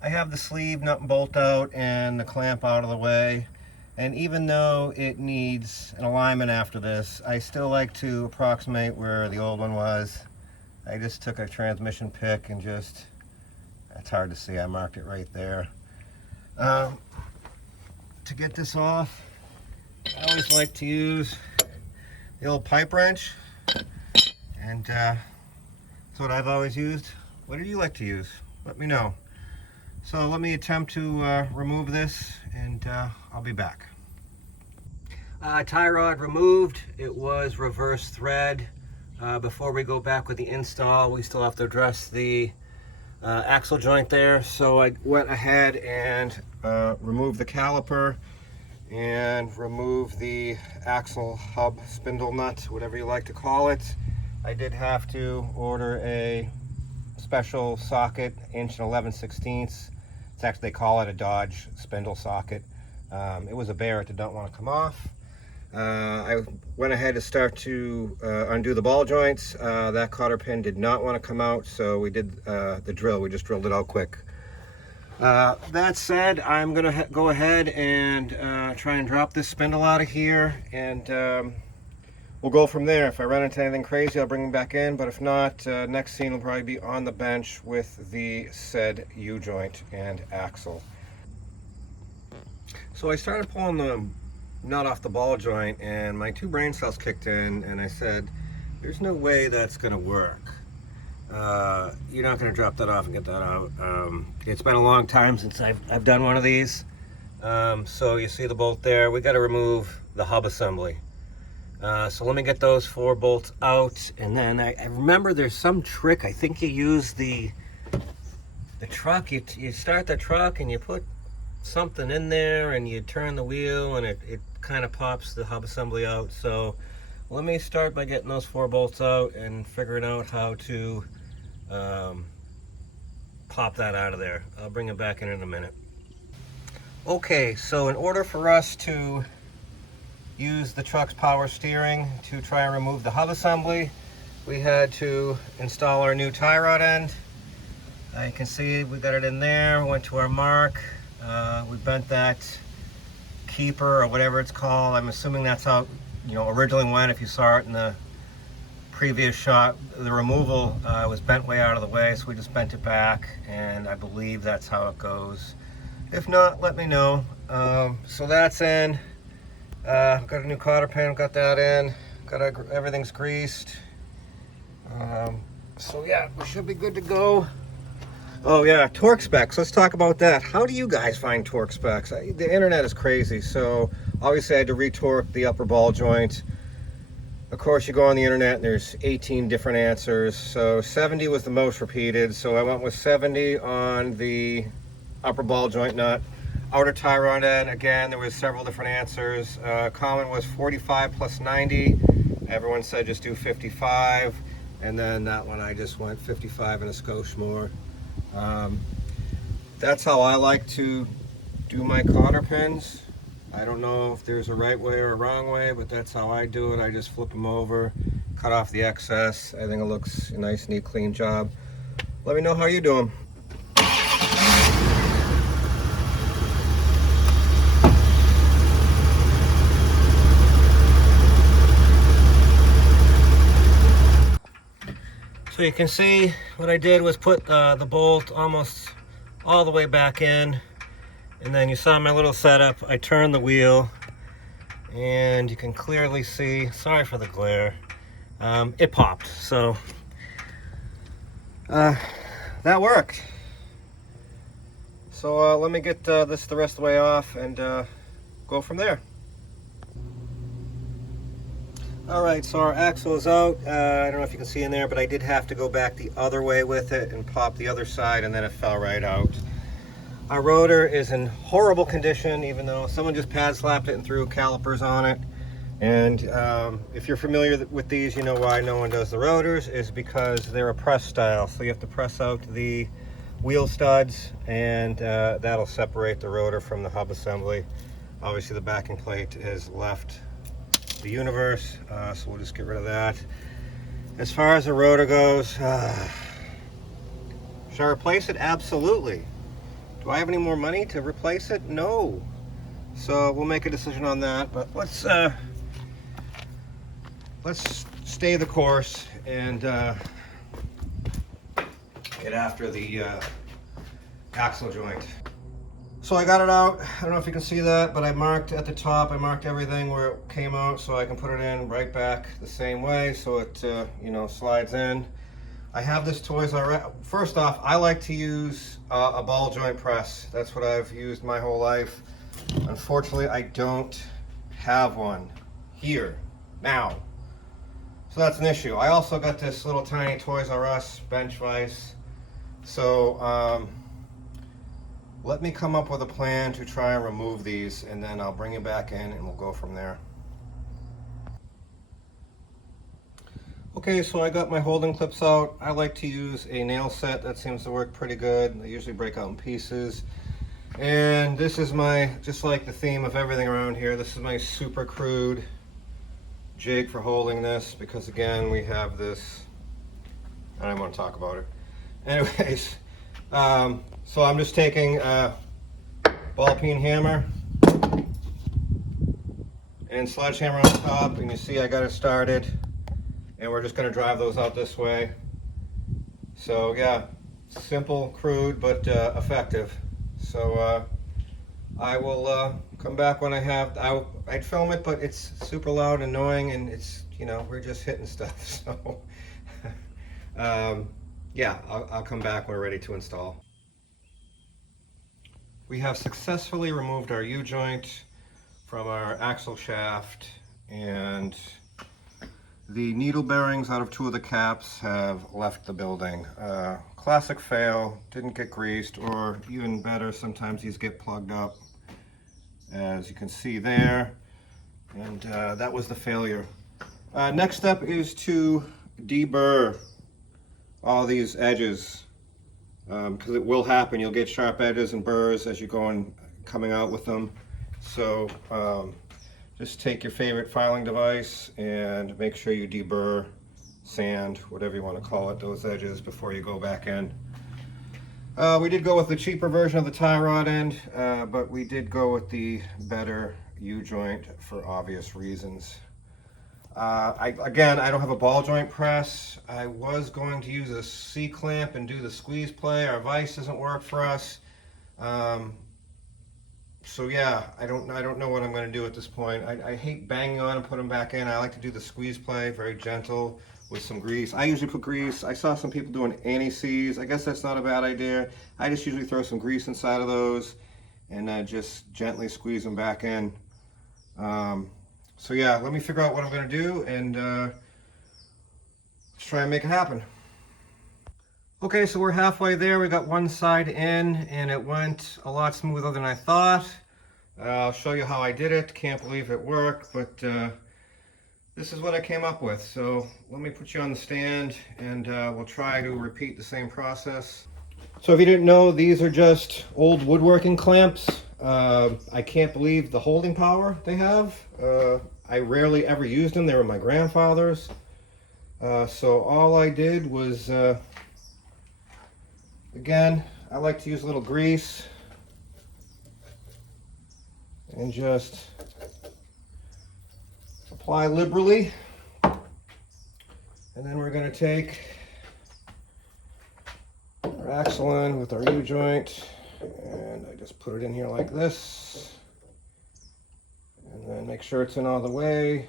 I have the sleeve nut and bolt out and the clamp out of the way, and even though it needs an alignment after this, I still like to approximate where the old one was. I just took a transmission pick and just, it's hard to see, I marked it right there. To get this off, I always like to use the old pipe wrench, and that's what I've always used. What do you like to use? Let me know. So let me attempt to remove this, and I'll be back. Tie rod removed. It was reverse thread. Before we go back with the install, we still have to address the axle joint there. So I went ahead and removed the caliper and removed the axle hub spindle nut, whatever you like to call it. I did have to order a special socket, 1.11/16". It's actually, they call it a Dodge spindle socket. It was a bear, it did not want to come off. I went ahead to start to undo the ball joints. That cotter pin did not want to come out, so we did the drill. We just drilled it out quick. That said, I'm going to go ahead and try and drop this spindle out of here, and we'll go from there. If I run into anything crazy, I'll bring them back in, but if not, next scene will probably be on the bench with the said U-joint and axle. So I started pulling the nut off the ball joint, and my two brain cells kicked in, and I said, there's no way that's gonna work. You're not gonna drop that off and get that out. It's been a long time since I've done one of these. So you see the bolt there. We got to remove the hub assembly. So let me get those 4 bolts out, and then I remember there's some trick. I think you use the truck. You start the truck and you put something in there and you turn the wheel, and it kind of pops the hub assembly out. So let me start by getting those 4 bolts out and figuring out how to pop that out of there. I'll bring it back in a minute. Okay, so in order for us to use the truck's power steering to try and remove the hub assembly, we had to install our new tie rod end. You can see we got it in there, went to our mark. We bent that keeper or whatever it's called. I'm assuming that's how, you know, originally went. If you saw it in the previous shot, the removal was bent way out of the way, so we just bent it back, and I believe that's how it goes. If not, let me know. So that's in. Got a new cotter pin, got that in. Everything's greased. So yeah, we should be good to go. Oh yeah, torque specs. Let's talk about that. How do you guys find torque specs? The internet is crazy. So obviously I had to retorque the upper ball joint. Of course, you go on the internet and there's 18 different answers. So 70 was the most repeated. So I went with 70 on the upper ball joint nut. Outer tie rod end, again, there was several different answers. Common was 45 plus 90. Everyone said just do 55. And then that one I just went 55 and a skosh more. That's how I like to do my cotter pins. I don't know if there's a right way or a wrong way, but that's how I do it. I just flip them over, cut off the excess. I think it looks a nice, neat, clean job. Let me know how you do them. So you can see what I did was put the bolt almost all the way back in, and then you saw my little setup. I turned the wheel and you can clearly see, sorry for the glare, it popped. So that worked. So let me get this the rest of the way off and go from there. All right, so our axle is out. I don't know if you can see in there, but I did have to go back the other way with it and pop the other side, and then it fell right out. Our rotor is in horrible condition, even though someone just pad slapped it and threw calipers on it. And if you're familiar with these, you know why no one does the rotors, is because they're a press style. So you have to press out the wheel studs, and that'll separate the rotor from the hub assembly. Obviously the backing plate has left the universe, so we'll just get rid of that. As far as the rotor goes, should I replace it? Absolutely. Do I have any more money to replace it? No. So we'll make a decision on that, but let's stay the course and get after the axle joint. So I got it out. I don't know if you can see that, but I marked at the top, I marked everything where it came out so I can put it in right back the same way so it you know, slides in. I have this Toys R Us. First off, I like to use a ball joint press. That's what I've used my whole life. Unfortunately, I don't have one here now. So that's an issue. I also got this little tiny Toys R Us bench vise. So let me come up with a plan to try and remove these, and then I'll bring it back in and we'll go from there. Okay, so I got my holding clips out. I like to use a nail set. That seems to work pretty good. They usually break out in pieces. And this is my, just like the theme of everything around here, this is my super crude jig for holding this, because again, we have this, I don't want to talk about it. Anyways, so I'm just taking a ball peen hammer and sledgehammer on top, and you see I got it started, and we're just going to drive those out this way. So yeah, simple, crude, but effective. So I will come back when I have, I'd film it, but it's super loud and annoying, and it's, you know, we're just hitting stuff. So yeah, I'll come back when we're ready to install. We have successfully removed our U-joint from our axle shaft, and the needle bearings out of two of the caps have left the building. Classic fail, didn't get greased, or even better, sometimes these get plugged up, as you can see there, and that was the failure. Next step is to deburr all these edges, because it will happen. You'll get sharp edges and burrs as you go and coming out with them. So just take your favorite filing device and make sure you deburr, sand, whatever you want to call it, those edges before you go back in. We did go with the cheaper version of the tie rod end, but we did go with the better U-joint for obvious reasons. Again, I don't have a ball joint press. I was going to use a C-clamp and do the squeeze play. Our vise doesn't work for us. So yeah, I don't know what I'm going to do at this point. I hate banging on and putting them back in. I like to do the squeeze play, very gentle, with some grease. I usually put grease. I saw some people doing anti-seize. I guess that's not a bad idea. I just usually throw some grease inside of those and just gently squeeze them back in. So yeah, let me figure out what I'm gonna do and let's try and make it happen. Okay, so we're halfway there. We got one side in and it went a lot smoother than I thought. I'll show you how I did it. Can't believe it worked, but this is what I came up with. So let me put you on the stand and we'll try to repeat the same process. So if you didn't know, these are just old woodworking clamps. I can't believe the holding power they have. I rarely ever used them. They were my grandfather's. So all I did was, again, I like to use a little grease and just apply liberally. And then we're going to take our Axolin with our U-joint, and I just put it in here like this. And then make sure it's in all the way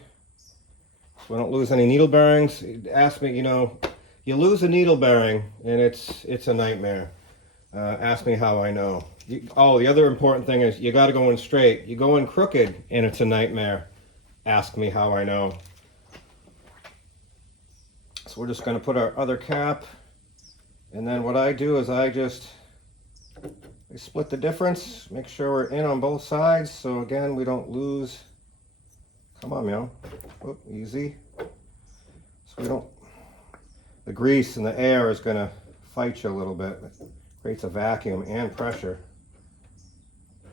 so we don't lose any needle bearings. Ask me, you know, you lose a needle bearing and it's a nightmare. Ask me how I know. The other important thing is you got to go in straight. You go in crooked and it's a nightmare. Ask me how I know. So we're just going to put our other cap, and then what I do is I split the difference, make sure we're in on both sides, so again we don't lose. Come on, meow. Oh, easy. So we don't, the grease and the air is going to fight you a little bit. It creates a vacuum and pressure.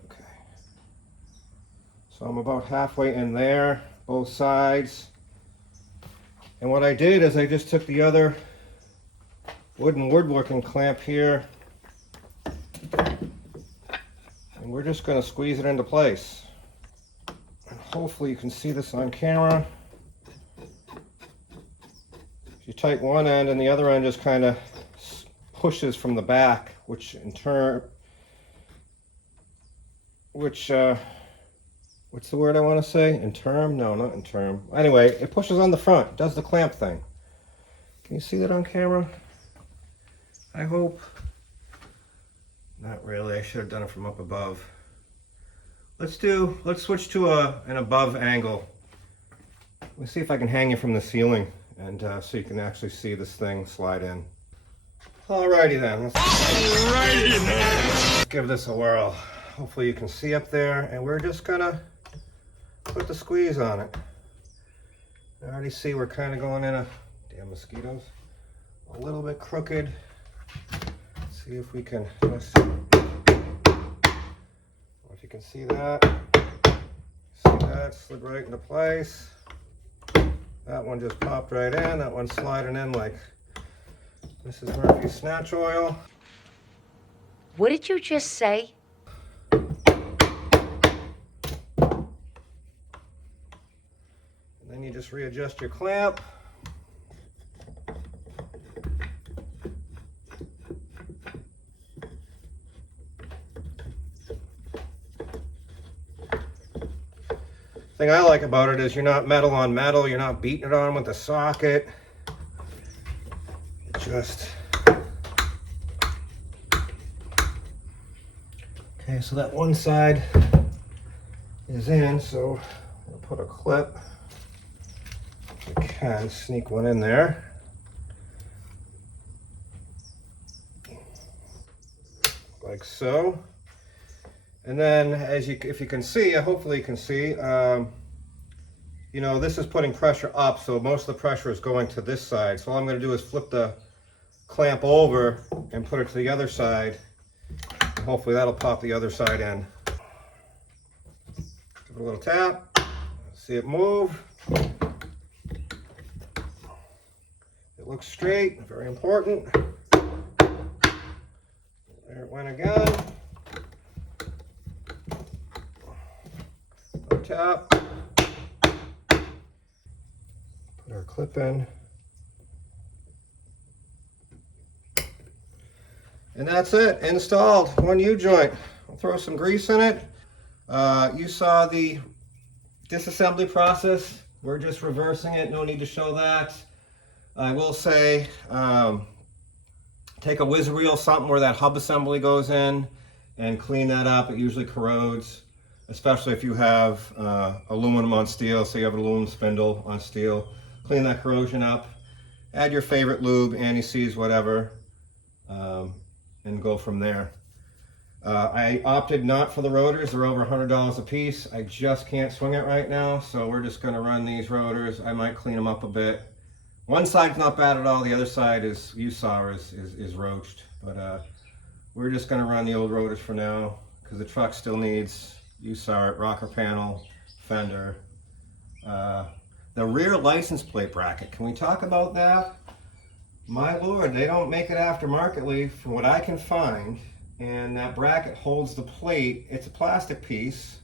Okay. So I'm about halfway in there, both sides. And what I did is I just took the other wooden woodworking clamp here, and we're just going to squeeze it into place. And hopefully you can see this on camera. You tighten one end and the other end just kind of pushes from the back, which in turn, what's the word I want to say? Interim? No, not interim. Anyway, it pushes on the front, does the clamp thing. Can you see that on camera? I hope. Not really, I should have done it from up above. Let's switch to an above angle. Let me see if I can hang you from the ceiling and so you can actually see this thing slide in. Alrighty then. Let's give this a whirl. Hopefully you can see up there, and we're just gonna put the squeeze on it. I already see we're kind of going in a, damn mosquitoes, a little bit crooked. Let's see if we can, if you can see that. See that, slid right into place. That one just popped right in, that one's sliding in like Mrs. Murphy's snatch oil. What did you just say? Then you just readjust your clamp. The thing I like about it is you're not metal on metal, you're not beating it on with a socket. Just okay, so that one side is in, so I'll put a clip. I can sneak one in there. Like so. And then if you can see, hopefully you can see, you know, this is putting pressure up, so most of the pressure is going to this side. So all I'm going to do is flip the clamp over and put it to the other side. And hopefully that'll pop the other side in. Give it a little tap. See it move. It looks straight, very important. There it went again. Another tap. Put our clip in. And that's it, installed. One U-joint. I'll throw some grease in it. You saw the disassembly process. We're just reversing it, no need to show that. I will say, take a whiz reel, something where that hub assembly goes in, and clean that up. It usually corrodes, especially if you have aluminum on steel. So you have an aluminum spindle on steel. Clean that corrosion up. Add your favorite lube, anti-seize, whatever, and go from there. I opted not for the rotors. They're over $100 a piece. I just can't swing it right now, so we're just going to run these rotors. I might clean them up a bit. One side's not bad at all. The other side is, you saw, is roached. But we're just going to run the old rotors for now because the truck still needs, you saw it, rocker panel, fender. The rear license plate bracket. Can we talk about that? My Lord, they don't make it aftermarketly from what I can find. And that bracket holds the plate. It's a plastic piece,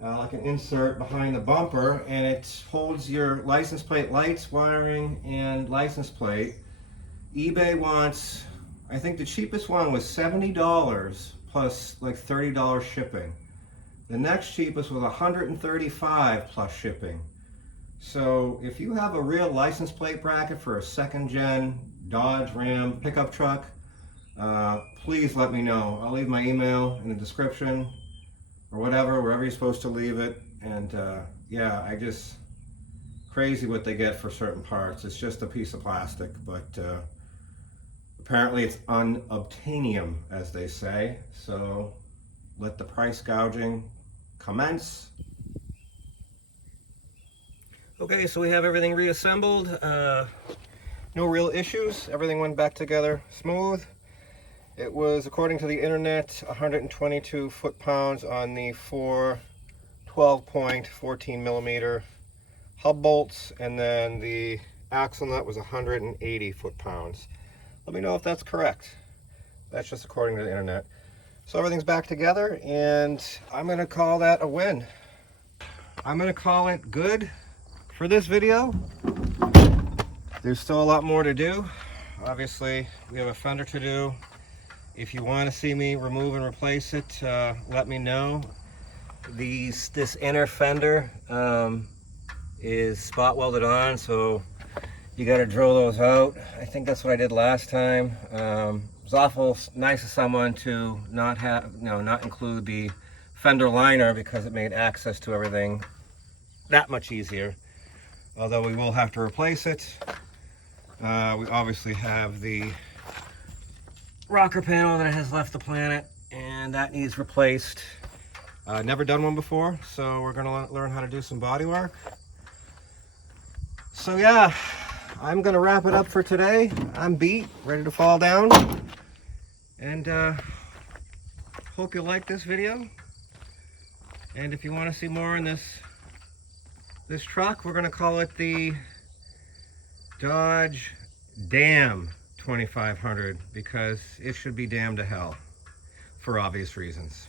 like an insert behind the bumper, and it holds your license plate lights, wiring, and license plate. eBay wants, I think the cheapest one was $70 plus like $30 shipping. The next cheapest was $135 plus shipping. So if you have a real license plate bracket for a second gen Dodge Ram pickup truck, please let me know. I'll leave my email in the description or whatever, wherever you're supposed to leave it. And yeah, I just, crazy what they get for certain parts. It's just a piece of plastic, but apparently it's unobtainium, as they say. So let the price gouging commence. Okay, so we have everything reassembled. No real issues. Everything went back together smooth. It was, according to the internet, 122 foot-pounds on the 4 12-point 14mm hub bolts, and then the axle nut was 180 foot-pounds. Let me know if that's correct. That's just according to the internet. So everything's back together, and I'm going to call that a win. I'm going to call it good for this video. There's still a lot more to do. Obviously, we have a fender to do. If you want to see me remove and replace it, let me know. This inner fender is spot welded on, so you got to drill those out. I think that's what I did last time. It was awful nice of someone to not include the fender liner because it made access to everything that much easier. Although we will have to replace it. We obviously have the rocker panel that has left the planet, and that needs replaced. Never done one before, so we're gonna learn how to do some body work. So yeah, I'm gonna wrap it up for today. I'm beat, ready to fall down, and hope you like this video. And if you want to see more in this truck, we're gonna call it the Dodge Dam 2500 because it should be damned to hell for obvious reasons.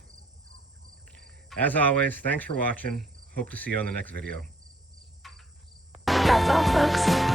As always, thanks for watching. Hope to see you on the next video. That's all, folks.